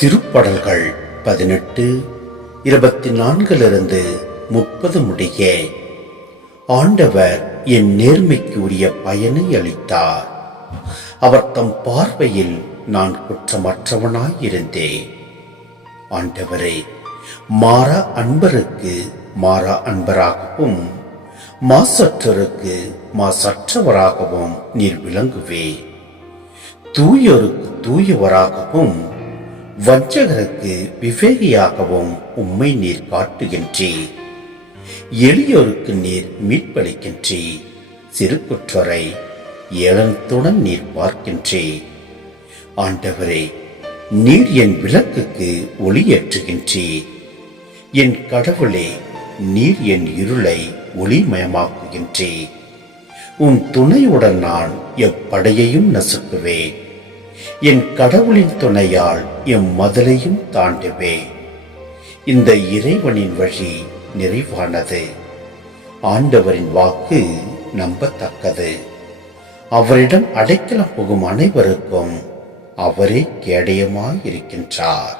திருப்படல்கள் 18:24 முடிய ஆண்டவர் என் நேர்மைக்கு உரிய பயனை அளித்தார். அவர் தம் பார்வையில் நான் குற்றமற்றவனாயிருந்தேன். ஆண்டவரே, மாறா அன்பருக்கு மாறா அன்பராகவும் மாசற்றருக்கு மாசற்றவராகவும் நீர் விளங்குவே. தூயோருக்கு தூயவராகவும் வஞ்சகருக்கு விவேகியாகவும் உம்மை நீர் காட்டுகின்றீர். எளியோருக்கு நீர் மீட்பளிக்கின்றீர். சிறு குற்றரை ஏளனத்துடன் நீர் பார்க்கின்றீர். ஆண்டவரே, நீர் என் விளக்குக்கு ஒளியேற்றுகின்றீர். என் கடவுளே, நீர் என் இருளை ஒளிமயமாக்குகின்றீர். உம் துணையுடன் நான் எப்படையையும் நசுக்குவேன். என் கடவுளின் துணையால் எம் மதலையும் தாண்டுவேன். இந்த இறைவனின் வழி நிறைவானது. ஆண்டவரின் வாக்கு நம்பத்தக்கது. அவரிடம் அடைக்கலம் புகும் அனைவருக்கும் அவரே கேடயமாயிருக்கின்றார்.